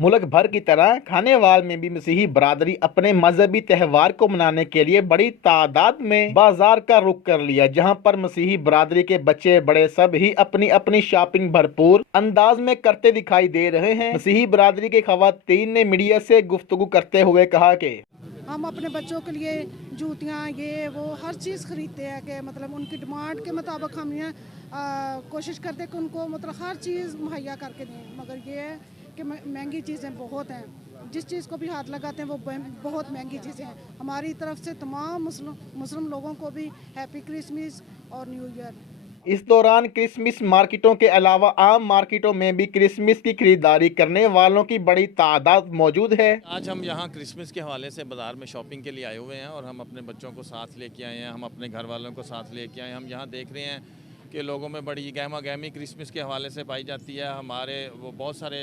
मुल्क भर की तरह खानेवाल में भी मसीही बरादरी अपने मजहबी त्यौहार को मनाने के लिए बड़ी तादाद में बाजार का रुख कर लिया, जहां पर मसीही बरादरी के बच्चे बड़े सब ही अपनी अपनी शॉपिंग भरपूर अंदाज में करते दिखाई दे रहे हैं। मसीही बरादरी के खवातीन ने मीडिया से गुफ्तगू करते हुए कहा कि हम अपने बच्चों के लिए जूतियाँ ये वो हर चीज़ खरीदते हैं कि मतलब उनकी डिमांड के मुताबिक हम ये कोशिश करते हैं कि उनको मतलब हर चीज़ मुहैया करके दें, मगर ये है कि महंगी चीज़ें बहुत हैं। जिस चीज़ को भी हाथ लगाते हैं वो बहुत महंगी चीज़ें हैं। हमारी तरफ से तमाम मुस्लिम लोगों को भी हैप्पी क्रिसमस और न्यू ईयर। इस दौरान क्रिसमस मार्केटों के अलावा आम मार्केटों में भी क्रिसमस की खरीदारी करने वालों की बड़ी तादाद मौजूद है। आज हम यहाँ क्रिसमस के हवाले से बाज़ार में शॉपिंग के लिए आए हुए हैं और हम अपने बच्चों को साथ लेके आए हैं, हम अपने घर वालों को साथ लेके आए हैं। हम यहाँ देख रहे हैं कि लोगों में बड़ी गहमा गहमी क्रिसमस के हवाले से पाई जाती है। हमारे वो बहुत सारे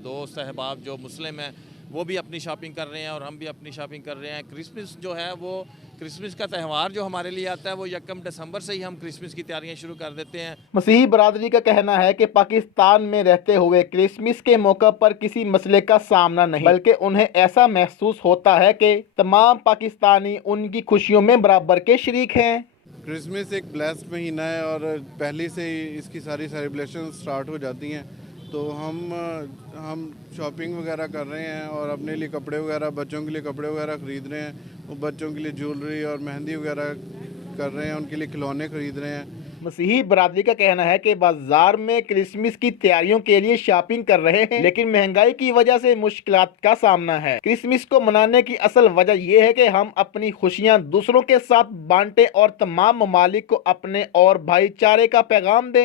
दोस्त अहबाब जो मुस्लिम हैं वो भी अपनी शॉपिंग कर रहे हैं और हम भी अपनी शॉपिंग कर रहे हैं। क्रिसमस जो है वो क्रिसमस का त्यौहार जो हमारे लिए आता है वो 1 दिसंबर से ही हम क्रिसमस की तैयारियां शुरू कर देते हैं। मसीही बरादरी का कहना है कि पाकिस्तान में रहते हुए क्रिसमस के मौके पर किसी मसले का सामना नहीं, बल्कि उन्हें ऐसा महसूस होता है कि तमाम पाकिस्तानी उनकी खुशियों में बराबर के शरीक हैं। क्रिसमस एक ब्लेस्ड महीना है और पहले से ही इसकी सारी सेलिब्रेशन स्टार्ट हो जाती हैं, तो हम शॉपिंग वगैरह कर रहे हैं और अपने लिए कपड़े वगैरह, बच्चों के लिए कपड़े वगैरह ख़रीद रहे हैं। वो बच्चों के लिए ज्वेलरी और मेहंदी वगैरह कर रहे हैं, उनके लिए खिलौने ख़रीद रहे हैं। मसीही बरादरी का कहना है कि बाजार में क्रिसमस की तैयारियों के लिए शॉपिंग कर रहे हैं, लेकिन महंगाई की वजह से मुश्किलात का सामना है। क्रिसमस को मनाने की असल वजह यह है कि हम अपनी खुशियां दूसरों के साथ बांटें और तमाम ममालिक को अपने और भाईचारे का पैगाम दें।